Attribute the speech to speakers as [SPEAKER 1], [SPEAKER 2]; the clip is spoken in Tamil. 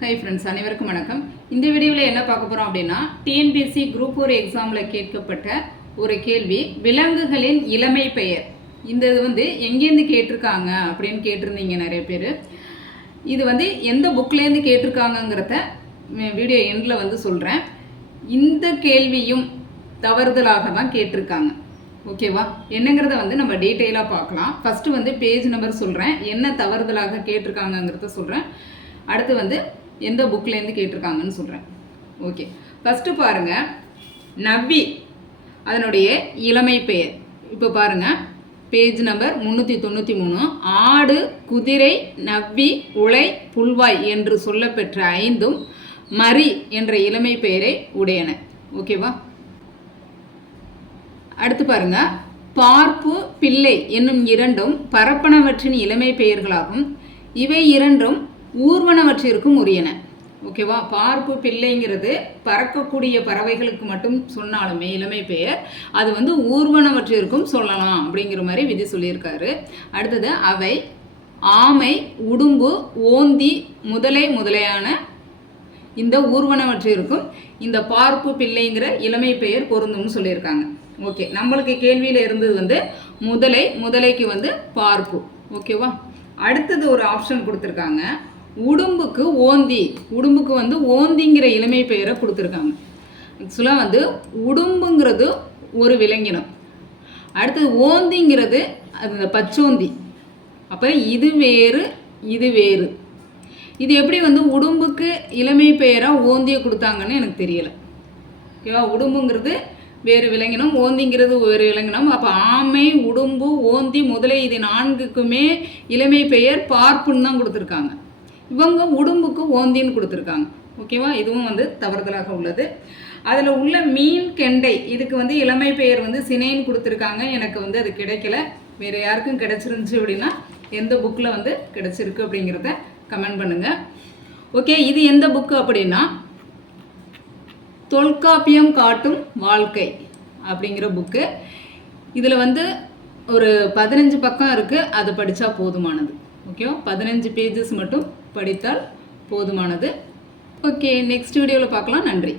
[SPEAKER 1] ஹை ஃப்ரெண்ட்ஸ் அனைவருக்கும் வணக்கம். இந்த வீடியோவில் என்ன பார்க்க போகிறோம் அப்படின்னா டிஎன்பிஎஸ்சி குரூப் ஒரு எக்ஸாமில் கேட்கப்பட்ட ஒரு கேள்வி விலங்குகளின் இளமை பெயர். இந்த இது வந்து எங்கேருந்து கேட்டிருக்காங்க அப்படின்னு கேட்டிருந்தீங்க நிறைய பேர். இது வந்து எந்த புக்லேருந்து கேட்டிருக்காங்கங்கிறத வீடியோ எண்டில் வந்து சொல்கிறேன் இந்த கேள்வியும் தவறுதலாக தான் கேட்டிருக்காங்க. ஓகேவா என்னங்கிறத வந்து நம்ம டீட்டெயிலாக பார்க்கலாம். ஃபஸ்ட்டு வந்து பேஜ் நம்பர் சொல்கிறேன் என்ன தவறுதலாக கேட்டிருக்காங்கங்கிறத சொல்கிறேன் அடுத்து வந்து எந்த புக்லேருந்து கேட்டிருக்காங்கன்னு சொல்கிறேன் ஓகே ஃபஸ்ட்டு பாருங்கள் நவ்வி அதனுடைய இளமை பெயர். இப்போ பாருங்கள் பேஜ் நம்பர் முந்நூற்றி தொண்ணூற்றி மூணு. ஆடு குதிரை நவ்வி உலை புல்வாய் என்று சொல்லப்பெற்ற ஐந்தும் மரி என்ற இளமை பெயரை உடையன. ஓகேவா அடுத்து பாருங்க பார்ப்பு பிள்ளை என்னும் இரண்டும் பரப்பனவற்றின் இளமை பெயர்களாகும். இவை இரண்டும் ஊர்வனவற்றிற்கும் உரியன. ஓகேவா? பார்ப்பு பிள்ளைங்கிறது பறக்கக்கூடிய பறவைகளுக்கு மட்டும் சொன்னாலுமே இளமை பெயர் அது வந்து ஊர்வனவற்றிற்கும் சொல்லலாம் அப்படிங்கிற மாதிரி விதி சொல்லியிருக்காரு. அடுத்தது அவை ஆமை உடும்பு ஓந்தி முதலை முதலையான இந்த ஊர்வனவற்றிற்கும் இந்த பார்ப்பு பிள்ளைங்கிற இளமை பெயர் பொருந்தும்னு சொல்லியிருக்காங்க. ஓகே நம்மளுக்கு கேள்வியில் இருந்தது வந்து முதலை முதலைக்கு வந்து பார்ப்பு. ஓகேவா? அடுத்தது ஒரு ஆப்ஷன் கொடுத்துருக்காங்க. உடும்புக்கு ஓந்தி. உடும்புக்கு வந்து ஓந்திங்கிற இளமை பெயரை கொடுத்துருக்காங்க. ஆக்சுவலாக வந்து உடும்புங்கிறது ஒரு விலங்கினம். அடுத்தது ஓந்திங்கிறது அது பச்சோந்தி. அப்போ இது வேறு இது வேறு. இது எப்படி வந்து உடும்புக்கு இளமை பெயராக ஓந்தியை கொடுத்தாங்கன்னு எனக்கு தெரியலை. ஓகேவா? உடும்புங்கிறது வேறு விலங்கினம் ஓந்திங்கிறது வேறு விலங்கினம். அப்போ ஆமை உடும்பு ஓந்தி முதலை இது நான்குக்குமே இளமை பெயர் பார்ப்புன்னு தான் கொடுத்துருக்காங்க. இவங்க உடும்புக்கு ஓந்தின்னு கொடுத்துருக்காங்க. ஓகேவா இதுவும் வந்து தவறுதலாக உள்ளது. அதில் உள்ள மீன் கெண்டை இதுக்கு வந்து இளமை பெயர் வந்து சினைன்னு கொடுத்துருக்காங்க. எனக்கு வந்து அது கிடைக்கல. வேறு யாருக்கும் கிடைச்சிருந்துச்சு அப்படின்னா எந்த புக்கில் வந்து கிடைச்சிருக்கு அப்படிங்கிறத கமெண்ட் பண்ணுங்கள் ஓகே இது எந்த புக்கு அப்படின்னா தொல்காப்பியம் காட்டும் வாழ்க்கை அப்படிங்கிற புக்கு இதில் வந்து ஒரு பதினஞ்சு பக்கம் இருக்குது அது படித்தா போதுமானது. ஓகேவா பதினஞ்சு பேஜஸ் மட்டும் படித்தால் போதுமானது. ஓகே நெக்ஸ்ட் வீடியோவில் பார்க்கலாம். நன்றி.